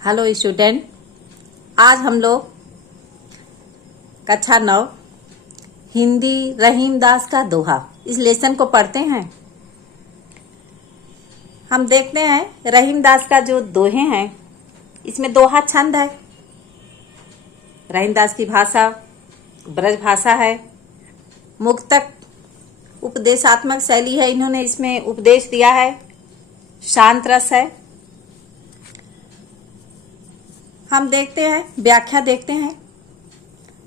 Hello student, आज हम लोग कक्षा 9 हिंदी रहीमदास का दोहा इस लेसन को पढ़ते हैं। हम देखते हैं रहीमदास का जो दोहे हैं इसमें दोहा छंद है। रहीमदास की भाषा ब्रज भाषा है, मुक्तक उपदेशात्मक शैली है। इन्होंने इसमें उपदेश दिया है, शांत रस है। हम देखते हैं, व्याख्या देखते हैं।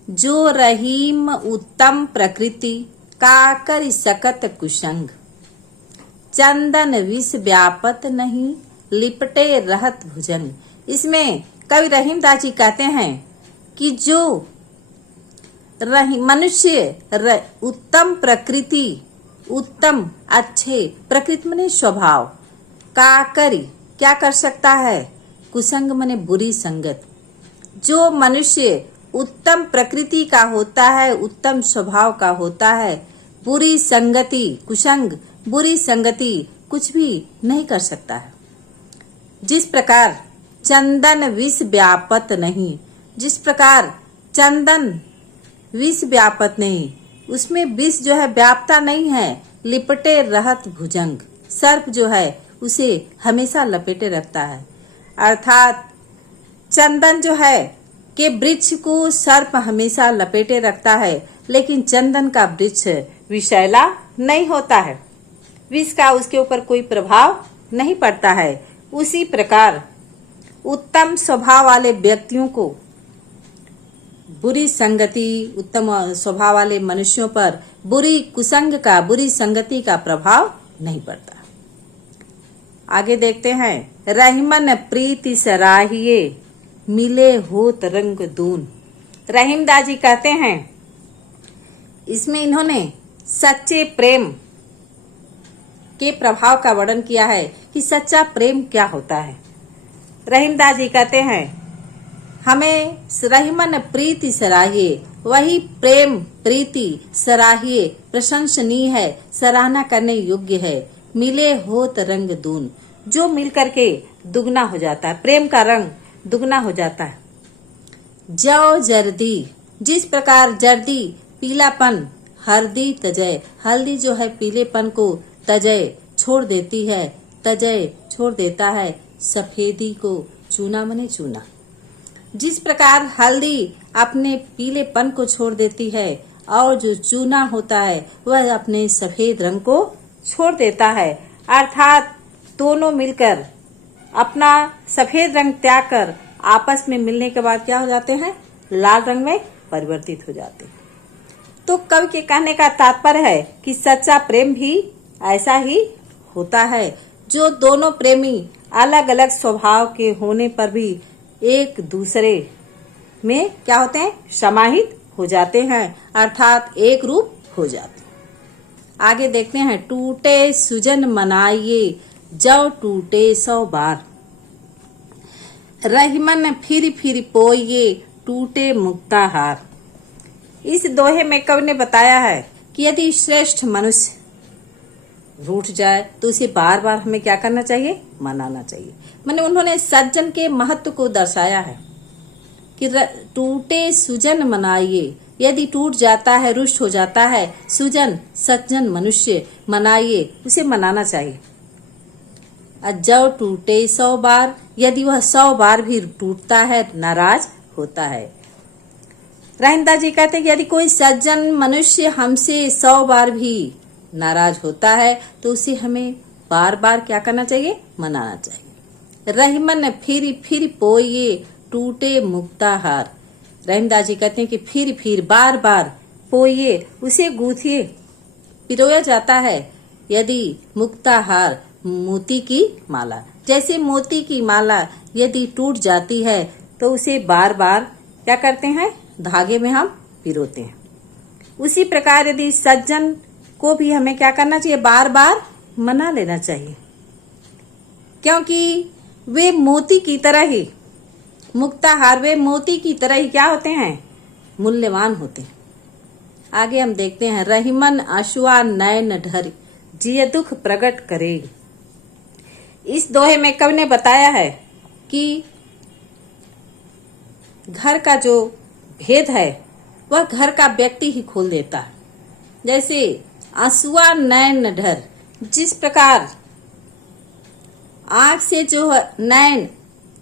जो रहीम उत्तम प्रकृति का कर सकत कुसंग, चंदन विष व्यापत नहीं लिपटे रहत भुजंग। इसमें कवि रहीमदास जी कहते हैं कि जो मनुष्य उत्तम प्रकृति, उत्तम अच्छे प्रकृति मने स्वभाव का करी क्या कर सकता है, कुसंग मने बुरी संगत। जो मनुष्य उत्तम प्रकृति का होता है, उत्तम स्वभाव का होता है, बुरी संगति कुसंग बुरी संगति कुछ भी नहीं कर सकता है। जिस प्रकार चंदन विष व्यापत नहीं, जिस प्रकार चंदन विष व्यापत नहीं, उसमें विष जो है व्यापता नहीं है। लिपटे रहत भुजंग, सर्प जो है उसे हमेशा लपेटे रखता है। अर्थात चंदन जो है के वृक्ष को सर्प हमेशा लपेटे रखता है, लेकिन चंदन का वृक्ष विषैला नहीं होता है, विष का उसके ऊपर कोई प्रभाव नहीं पड़ता है। उसी प्रकार उत्तम स्वभाव वाले व्यक्तियों को बुरी संगति, उत्तम स्वभाव वाले मनुष्यों पर बुरी कुसंग का, बुरी संगति का प्रभाव नहीं पड़ता। आगे देखते हैं। रहीमन प्रीति सराहिए मिले होत रंग दून। रहीमदास जी कहते हैं, इसमें इन्होंने सच्चे प्रेम के प्रभाव का वर्णन किया है कि सच्चा प्रेम क्या होता है। रहीमदास जी कहते हैं, हमें रहीमन प्रीति सराहिए, वही प्रेम प्रीति सराहिए प्रशंसनीय है, सराहना करने योग्य है। मिले होत रंग दून, जो मिलकर के दुगना हो जाता है, प्रेम का रंग दुगना हो जाता है। जौ जर्दी, जिस प्रकार जर्दी पीलापन हल्दी तजय, हल्दी जो है पीलेपन को तजय छोड़ देती है, तजय छोड़ देता है, सफेदी को चूना मने चूना। जिस प्रकार हल्दी अपने पीलेपन को छोड़ देती है और जो चूना होता है वह अपने सफेद रंग को छोड़ देता है। अर्थात दोनों मिलकर अपना सफेद रंग त्याग कर आपस में मिलने के बाद क्या हो जाते हैं, लाल रंग में परिवर्तित हो जाते हैं। तो कवि के कहने का तात्पर्य है कि सच्चा प्रेम भी ऐसा ही होता है। जो दोनों प्रेमी अलग अलग स्वभाव के होने पर भी एक दूसरे में क्या होते हैं, समाहित हो जाते हैं, अर्थात एक रूप हो जाते हैं। आगे देखते हैं। टूटे सुजन मनाइए जौ टूटे 100 बार, रहीमन फिर फिर पोइए टूटे मुक्ता हार। इस दोहे में कवि ने बताया है कि यदि श्रेष्ठ मनुष्य रूठ जाए तो उसे बार बार हमें क्या करना चाहिए, मनाना चाहिए। माने उन्होंने सज्जन के महत्व को दर्शाया है कि टूटे सुजन मनाइए, यदि टूट जाता है, रुष्ट हो जाता है सुजन सज्जन मनुष्य, मनाइए, उसे मनाना चाहिए। जौ टूटे 100 बार, यदि वह 100 बार भी टूटता है, नाराज होता है। रहीमदास जी कहते हैं कि यदि कोई सज्जन मनुष्य हमसे 100 बार भी नाराज होता है तो उसे हमें बार बार क्या करना चाहिए, मनाना चाहिए। रहीमन फिर पोइए टूटे मुक्ता हार। रहीमदास जी कहते हैं कि फिर बार बार पोइए, उसे गूथिए, पिरोया जाता है। यदि मुक्ता हार मोती की माला, जैसे मोती की माला यदि टूट जाती है तो उसे बार बार क्या करते हैं, धागे में हम पिरोते हैं। उसी प्रकार यदि सज्जन को भी हमें क्या करना चाहिए, बार बार मना लेना चाहिए, क्योंकि वे मोती की तरह ही, मुक्ताहार वे मोती की तरह ही क्या होते हैं, मूल्यवान होते हैं। आगे हम देखते हैं। रहीमन अश्वा नयन ढरी जिय दुख प्रकट करे। इस दोहे में कवि ने बताया है कि घर का जो भेद है वह घर का व्यक्ति ही खोल देता है। जैसे आंसुआ नैन ढर, जिस प्रकार आंख से जो नैन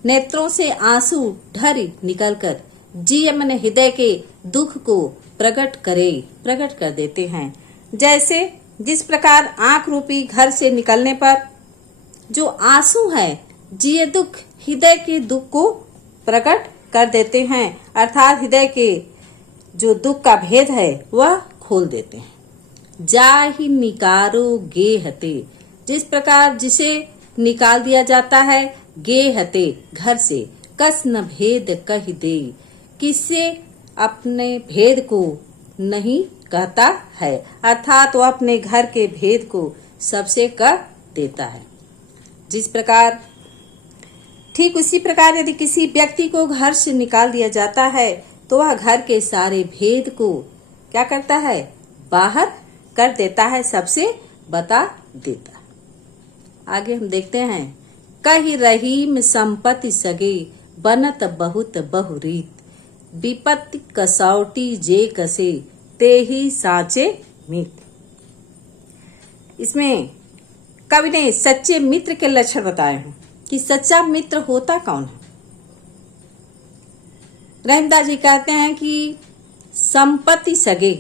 नेत्रों से आंसू ढर निकलकर जी मन हृदय के दुख को प्रकट कर देते हैं। जैसे जिस प्रकार आंख रूपी घर से निकलने पर जो आंसू है जी दुख हृदय के दुख को प्रकट कर देते हैं, अर्थात हृदय के जो दुख का भेद है वह खोल देते हैं। जाहि निकारो गेहते, जिस प्रकार जिसे निकाल दिया जाता है गेहते घर से, कस न भेद कह दे, किससे अपने भेद को नहीं कहता है, अर्थात वह अपने घर के भेद को सबसे कह देता है। जिस प्रकार ठीक उसी प्रकार यदि किसी व्यक्ति को घर से निकाल दिया जाता है तो वह घर के सारे भेद को क्या करता है, बाहर कर देता है, सबसे बता देता है। आगे हम देखते हैं, कही रहीम संपत्ति सगे, बनत बहुत बहुरीत, विपत्ति कसौटी जे कसे, ते ही साचे मित। इसमें कवि ने सच्चे मित्र के लक्षण बताए हैं कि सच्चा मित्र होता कौन है। रहीमदास जी कहते हैं कि संपत्ति सगे,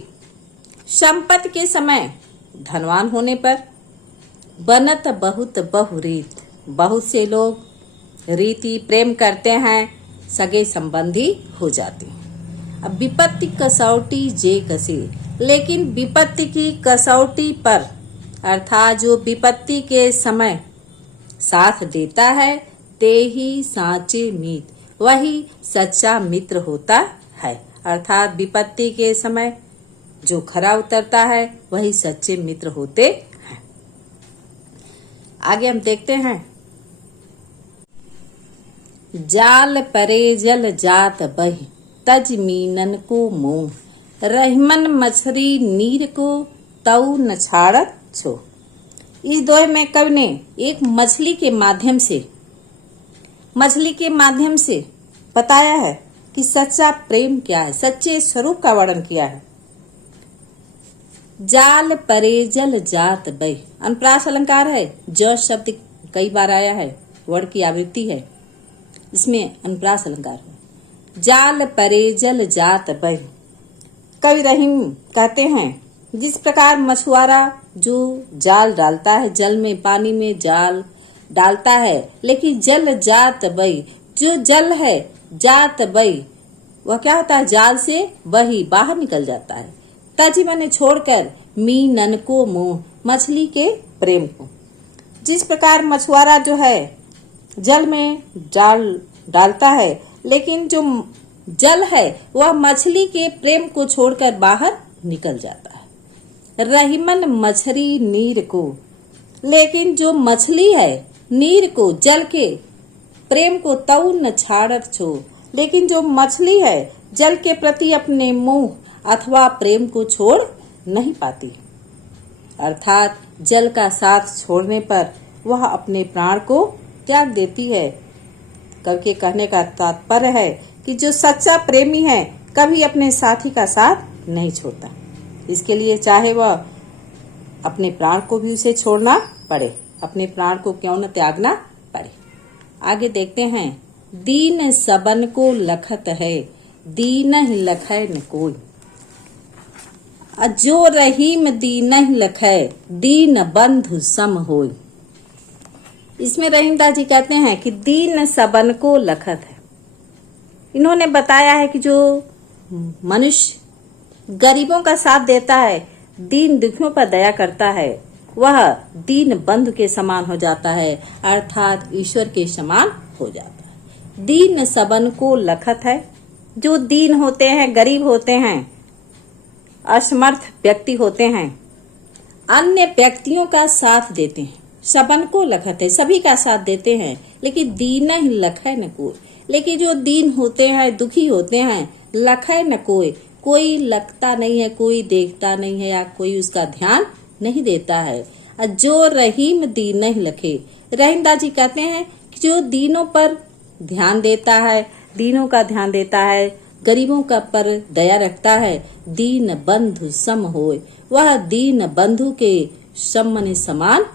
संपत्ति के समय धनवान होने पर, बनत बहुत बहुरीत, बहुत से लोग रीति प्रेम करते हैं, सगे संबंधी हो जाते हैं। अब विपत्ति कसौटी जे कसे, लेकिन विपत्ति की कसौटी पर अर्थात जो विपत्ति के समय साथ देता है, ते ही साचे मित, वही सच्चा मित्र होता है। अर्थात विपत्ति के समय जो खरा उतरता है वही सच्चे मित्र होते हैं। आगे हम देखते हैं, जाल परे जल जात बही, तज मीनन को मोह, रहमन मछरी नीर को तऊ न छाड़त छो। इस दोहे में कवि ने एक मछली के माध्यम से बताया है कि सच्चा प्रेम क्या है, सच्चे स्वरूप का वर्णन किया है। जाल परे जल जात बही, अनुप्रास अलंकार है, ज शब्द कई बार आया है, वर्ड की आवृत्ति है, इसमें अनुप्रास अलंकार है। जाल परे जल जात बही, कवि रहीम कहते हैं जिस प्रकार मछुआरा जो जाल डालता है, जल में पानी में जाल डालता है, लेकिन जल जात बही, जो जल है जात बही वह क्या होता है, जाल से बही बाहर निकल जाता है। तजी मैंने छोड़कर मीनन को मोह, मछली के प्रेम को। जिस प्रकार मछुआरा जो है जल में जाल डालता है, लेकिन जो जल है वह मछली के प्रेम को छोड़कर बाहर निकल जाता है। रहीमन मछली नीर को, लेकिन जो मछली है नीर को जल के प्रेम को तऊ न छाड़त छो, लेकिन जो मछली है जल के प्रति अपने मोह अथवा प्रेम को छोड़ नहीं पाती। अर्थात जल का साथ छोड़ने पर वह अपने प्राण को त्याग देती है। कवि के कहने का तात्पर्य है कि जो सच्चा प्रेमी है कभी अपने साथी का साथ नहीं छोड़ता। इसके लिए चाहे वह अपने प्राण को भी उसे छोड़ना पड़े, अपने प्राण को क्यों न त्यागना पड़े। आगे देखते हैं, दीन सबन को लखत है, दीन लखै न कोई, जो रहीम दीन लखै, दीन बंधु सम होय। इसमें रहीमदास जी कहते हैं कि दीन सबन को लखत है। इन्होंने बताया है कि जो मनुष्य गरीबों का साथ देता है, दीन दुखियों पर दया करता है, वह दीन बंधु के समान हो जाता है, अर्थात ईश्वर के समान हो जाता है। दीन सबन को लखत है, जो दीन होते हैं, गरीब होते हैं, असमर्थ व्यक्ति होते हैं, अन्य व्यक्तियों का साथ देते हैं। सबन को लखत है, सभी का साथ देते हैं, लेकिन दीन ही लखै न कोई, लेकिन जो दीन होते हैं, दुखी होते हैं, लखै न कोई, कोई लगता नहीं है, कोई देखता नहीं है या कोई उसका ध्यान नहीं देता है। जो रहीम दीन नहीं लखे, रहीमदास जी कहते हैं कि जो दीनों पर ध्यान देता है, दीनों का ध्यान देता है, गरीबों का पर दया रखता है। दीन बंधु सम होए, वह दीन बंधु के सम माने समान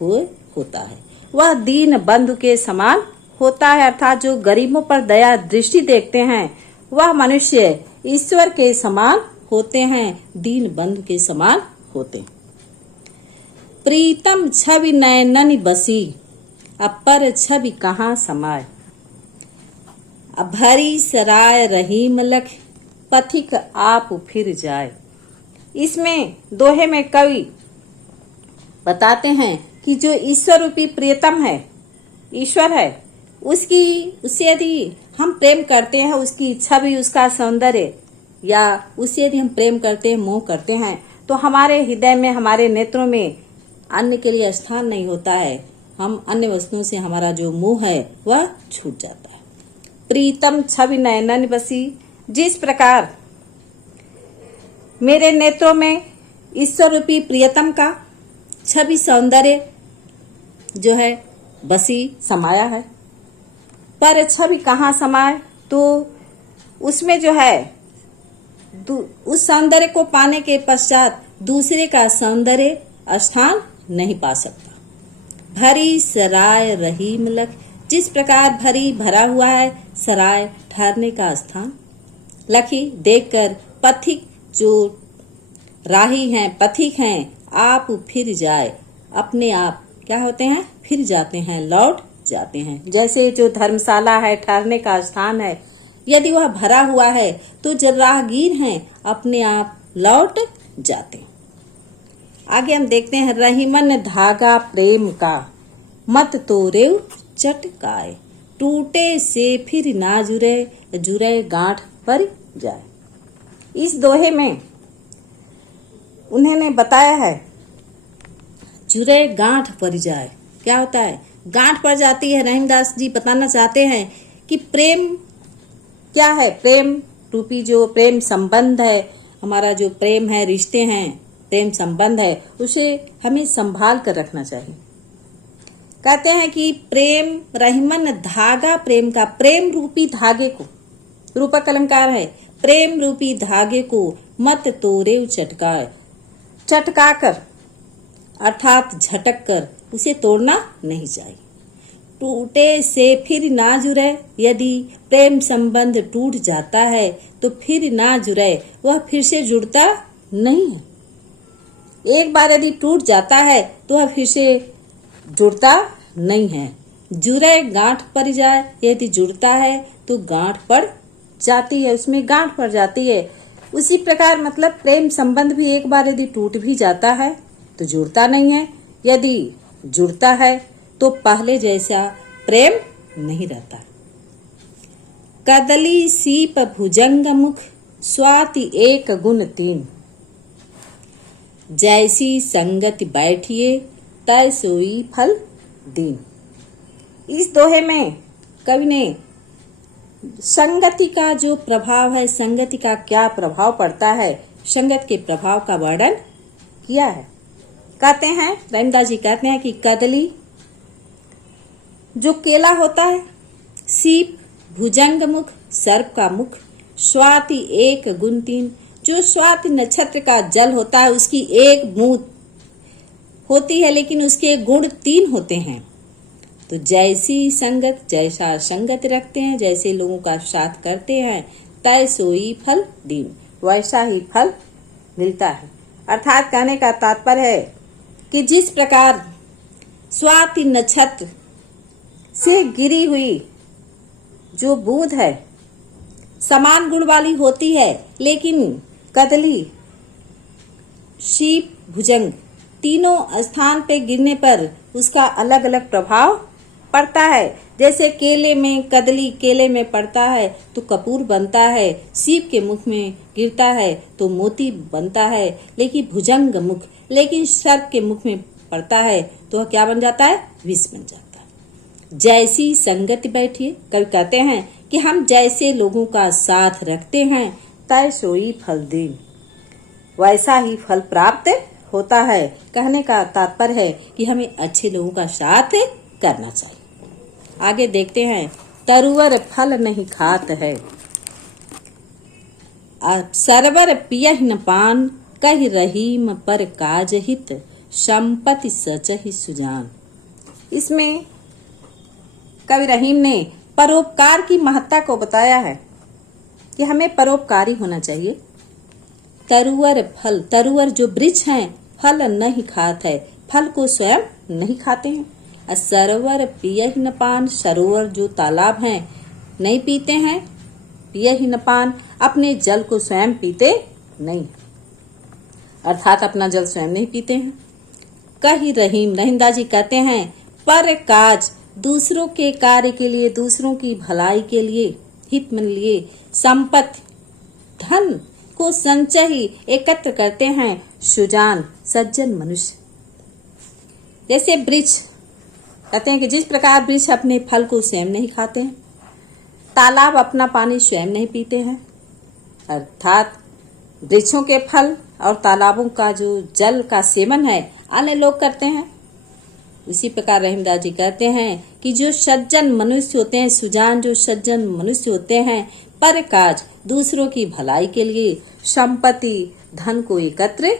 होता है। वह दीन बंधु के समान होता है, अर्थात जो गरीबों पर दया दृष्टि देखते हैं वह मनुष्य ईश्वर के समान होते हैं, दीन बंधु के समान होते हैं। प्रीतम छवि नयनन बसी, अपर छवि कहाँ समाए। भरी सराय रहीम लख, पथिक आप फिर जाए। इसमें दोहे में कवि बताते हैं कि जो ईश्वर रूपी प्रियतम है, ईश्वर है, उससे यदि हम प्रेम करते हैं, उसकी इच्छा भी, उसका सौंदर्य या उससे यदि हम प्रेम करते हैं, मोह करते हैं, तो हमारे हृदय में, हमारे नेत्रों में अन्य के लिए स्थान नहीं होता है। हम अन्य वस्तुओं से हमारा जो मोह है वह छूट जाता है। प्रीतम छवि नयनन बसी, जिस प्रकार मेरे नेत्रों में ईश्वर रूपी प्रियतम का छवि सौंदर्य जो है बसी समाया है, पर छवि कहाँ समाए, तो उसमें जो है उस सौंदर्य को पाने के पश्चात दूसरे का सौंदर्य स्थान नहीं पा सकता। भरी सराय रहीम लख, जिस प्रकार भरी भरा हुआ है सराय ठहरने का स्थान, लखी देखकर पथिक जो राही हैं, पथिक हैं, आप फिर जाए, अपने आप क्या होते हैं, फिर जाते हैं, लौट जाते हैं। जैसे जो धर्मशाला है, ठहरने का स्थान है, यदि वह भरा हुआ है तो जो राहगीर हैं अपने आप लौट जाते। आगे हम देखते हैं, रहीमन धागा प्रेम का, मत तोड़ेउ चटकाए। टूटे से फिर ना जुरे, जुरे गांठ पर जाए। इस दोहे में उन्होंने बताया है जुरे गांठ पर जाए, क्या होता है, गांठ पड़ जाती है। रहीमदास जी बताना चाहते हैं कि प्रेम क्या है, प्रेम रूपी जो प्रेम संबंध है, हमारा जो प्रेम है, रिश्ते हैं, प्रेम संबंध है, उसे हमें संभाल कर रखना चाहिए। कहते हैं कि प्रेम रहीमन धागा प्रेम का, प्रेम रूपी धागे को, रूपक अलंकार है, प्रेम रूपी धागे को मत तोड़े चटकाए, चटका कर अर्थात झटक कर उसे तोड़ना नहीं चाहिए। टूटे से फिर ना जुड़े, यदि प्रेम संबंध टूट जाता है तो फिर ना जुड़े, वह फिर से जुड़ता नहीं है। एक बार यदि टूट जाता है तो वह फिर से जुड़ता नहीं है। जुड़े गांठ पड़ जाए, यदि जुड़ता है तो गांठ पड़ जाती है, उसमें गांठ पड़ जाती है। उसी प्रकार मतलब प्रेम संबंध भी एक बार यदि टूट भी जाता है तो जुड़ता नहीं है, यदि जुड़ता है तो पहले जैसा प्रेम नहीं रहता। कदली सीप भुजंग मुख, स्वाति एक गुण तीन। जैसी संगति बैठिए, तय सोई फल दीन। इस दोहे में कवि ने संगति का जो प्रभाव है, संगति का क्या प्रभाव पड़ता है, संगत के प्रभाव का वर्णन किया है। कहते हैं, रहीमदास जी कहते हैं कि कदली जो केला होता है, सीप भुजंग मुख सर्प का मुख, स्वाति एक गुण तीन, जो स्वाति नक्षत्र का जल होता है उसकी एक बूंद होती है लेकिन उसके गुण तीन होते हैं। तो जैसी संगत, जैसा संगत रखते हैं, जैसे लोगों का साथ करते हैं, तय सोई फल दीन, वैसा ही फल मिलता है। अर्थात कहने का तात्पर्य है कि जिस प्रकार स्वाति नक्षत्र से गिरी हुई जो बूंद है समान गुण वाली होती है, लेकिन कदली, शीप, भुजंग तीनों स्थान पे गिरने पर उसका अलग अलग प्रभाव पड़ता है। जैसे केले में, कदली केले में पड़ता है तो कपूर बनता है, सीप के मुख में गिरता है तो मोती बनता है, लेकिन भुजंग मुख, लेकिन सर्प के मुख में पड़ता है तो वह क्या बन जाता है, विष बन जाता है। जैसी संगति बैठिए, कवि कहते हैं कि हम जैसे लोगों का साथ रखते हैं, तय सोई फल दीन, वैसा ही फल प्राप्त होता है। कहने का तात्पर्य है कि हमें अच्छे लोगों का साथ करना चाहिए। आगे देखते हैं, तरुवर फल नहीं खात है। सरवर पियहि न पान, कहि रहीम पर काज हित, संपत्ति सचहि सुजान। इसमें कवि रहीम ने परोपकार की महत्ता को बताया है कि हमें परोपकारी होना चाहिए। तरुवर फल, तरुवर जो वृक्ष हैं फल नहीं खात है, फल को स्वयं नहीं खाते हैं। सरोवर पियहि न पान, सरोवर जो तालाब हैं नहीं पीते हैं। पियहि न पान, अपने जल को स्वयं पीते नहीं, अर्थात अपना जल स्वयं नहीं पीते हैं। कहि रहीम, रहीमदास जी कहते हैं पर काज, दूसरों के कार्य के लिए, दूसरों की भलाई के लिए, हित में लिए, संपत्ति धन को संचय एकत्र करते हैं सुजान, सज्जन मनुष्य। जैसे वृक्ष कहते हैं कि जिस प्रकार वृक्ष अपने फल को स्वयं नहीं खाते हैं, तालाब अपना पानी स्वयं नहीं पीते हैं, अर्थात वृक्षों के फल और तालाबों का जो जल का सेवन है अन्य लोग करते हैं। इसी प्रकार रहीमदास जी कहते हैं कि जो सज्जन मनुष्य होते हैं, सुजान जो सज्जन मनुष्य होते हैं, पर काज, दूसरों की भलाई के लिए, संपत्ति धन को एकत्र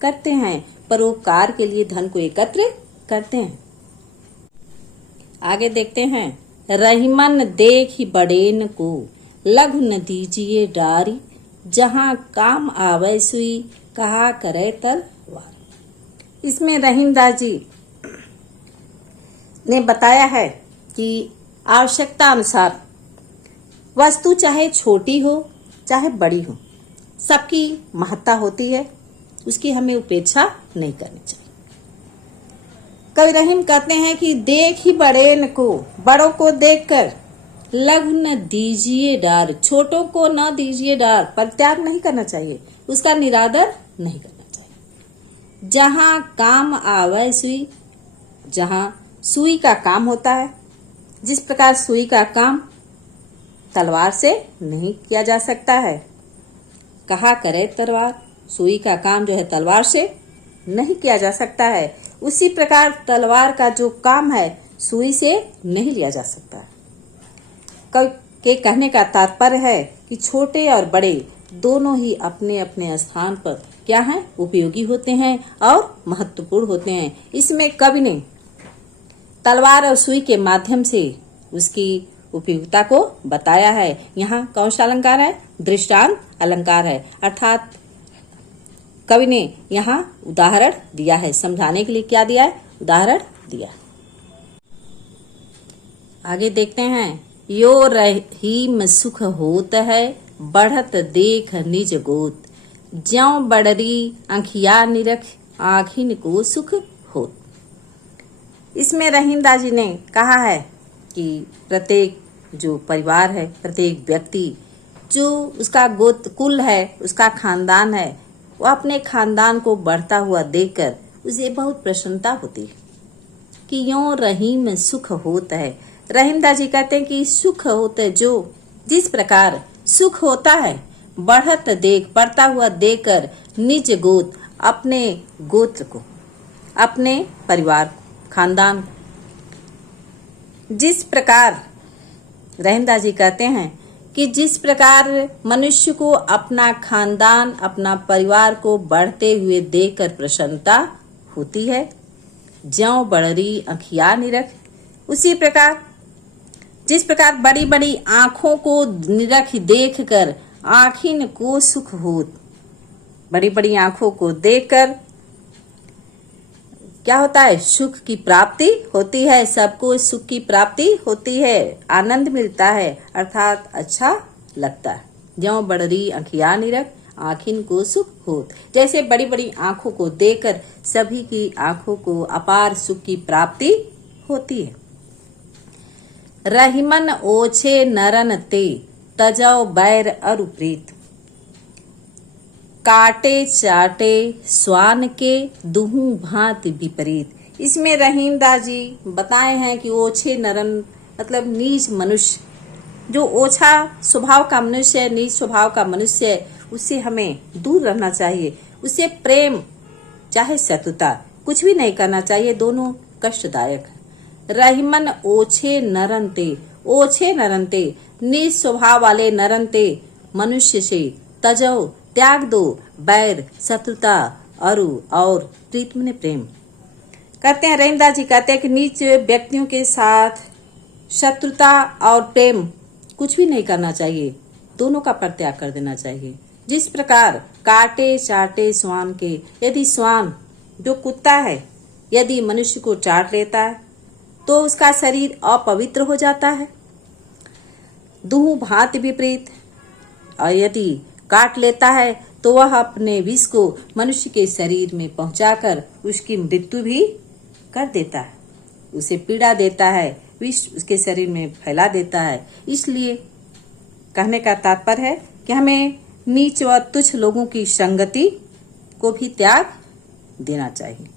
करते हैं, परोपकार के लिए धन को एकत्र करते हैं। आगे देखते हैं, रहीमन देखि बड़ेन को, लघु न दीजिए डारी, जहाँ काम आवे सुई, कहा करे तलवार। इसमें रहीमदास जी ने बताया है कि आवश्यकता अनुसार वस्तु चाहे छोटी हो चाहे बड़ी हो, सबकी महत्ता होती है, उसकी हमें उपेक्षा नहीं करनी चाहिए। कवि रहीम कहते हैं कि देख ही बड़ेन को, बड़ों को देखकर, लघु न दीजिए डार, छोटों को न दीजिए डार, परित्याग नहीं करना चाहिए, उसका निरादर नहीं करना चाहिए। जहाँ काम आवे सुई, जहाँ सुई का काम होता है, जिस प्रकार सुई का काम तलवार से नहीं किया जा सकता है, कहा करे तलवार, सुई का काम जो है तलवार से नहीं किया जा सकता है, उसी प्रकार तलवार का जो काम है सुई से नहीं लिया जा सकता है। कवि के कहने का तात्पर्य है कि छोटे और बड़े दोनों ही अपने अपने स्थान पर क्या हैं, उपयोगी होते हैं और महत्वपूर्ण होते हैं। इसमें कवि ने तलवार और सुई के माध्यम से उसकी उपयोगिता को बताया है। यहाँ कौन सा अलंकार है? दृष्टांत अलंकार है, अर्थात कवि ने यहाँ उदाहरण दिया है, समझाने के लिए क्या दिया है? उदाहरण दिया। आगे देखते हैं, यो रहीम सुख होत है, बढ़त देख निज गोत, ज्यों बड़री आँखिया निरख, आँखिन को सुख होत। इसमें रहीमदास जी ने कहा है कि प्रत्येक जो परिवार है, प्रत्येक व्यक्ति जो उसका गोत्र कुल है, उसका खानदान है, वो अपने खानदान को बढ़ता हुआ देखकर उसे बहुत प्रसन्नता होती है कि यों रहीम सुख होता है। रहीमदास जी कहते हैं कि सुख होता है, जो जिस प्रकार सुख होता है बढ़त देख, बढ़ता हुआ देखकर निज गोत, अपने गोत्र को, अपने परिवार खानदान, जिस प्रकार रहीमदास जी कहते हैं कि जिस प्रकार मनुष्य को अपना खानदान, अपना परिवार को बढ़ते हुए देखकर प्रसन्नता होती है, ज्यों बड़री आँखिया निरख, उसी प्रकार जिस प्रकार बड़ी बड़ी आँखों को निरख देखकर आँखिन को सुख होत, बड़ी बड़ी आँखों को देखकर क्या होता है? सुख की प्राप्ति होती है, सबको सुख की प्राप्ति होती है, आनंद मिलता है, अर्थात अच्छा लगता है। ज्यों बड़री आँखिया निरख, आँखिन को सुख होत, जैसे बड़ी बड़ी आँखों को देखकर सभी की आँखों को अपार सुख की प्राप्ति होती है। रहीमन ओछे नरन ते, तजौ बैर अरु प्रीत, काटे चाटे स्वान के, दुहू भांति विपरीत। इसमें रहीमदास जी बताए हैं कि ओछे नरन मतलब नीच मनुष्य, जो ओछा स्वभाव का मनुष्य है, नीच स्वभाव का मनुष्य है, उससे हमें दूर रहना चाहिए। उससे प्रेम चाहे शत्रुता कुछ भी नहीं करना चाहिए, दोनों कष्टदायक है। रहीमन ओछे नरन ते, ओछे नरंते, नीच स्वभाव वाले नरंते मनुष्य से तजो, त्याग दो, बैर, शत्रुता, अरु और प्रीत मने प्रेम। कहते हैं रहीमदास जी कहते हैं कि नीच व्यक्तियों के साथ शत्रुता और प्रेम कुछ भी नहीं करना चाहिए, दोनों का परित्याग कर देना चाहिए। जिस प्रकार काटे चाटे श्वान के, यदि श्वान जो कुत्ता है यदि मनुष्य को चाट लेता है तो उसका शरीर अपवित्र हो जाता है। दुहु भांति विपरीत, और यदि काट लेता है तो वह अपने विष को मनुष्य के शरीर में पहुंचाकर उसकी मृत्यु भी कर देता है, उसे पीड़ा देता है, विष उसके शरीर में फैला देता है। इसलिए कहने का तात्पर्य है कि हमें नीच व तुच्छ लोगों की संगति को भी त्याग देना चाहिए।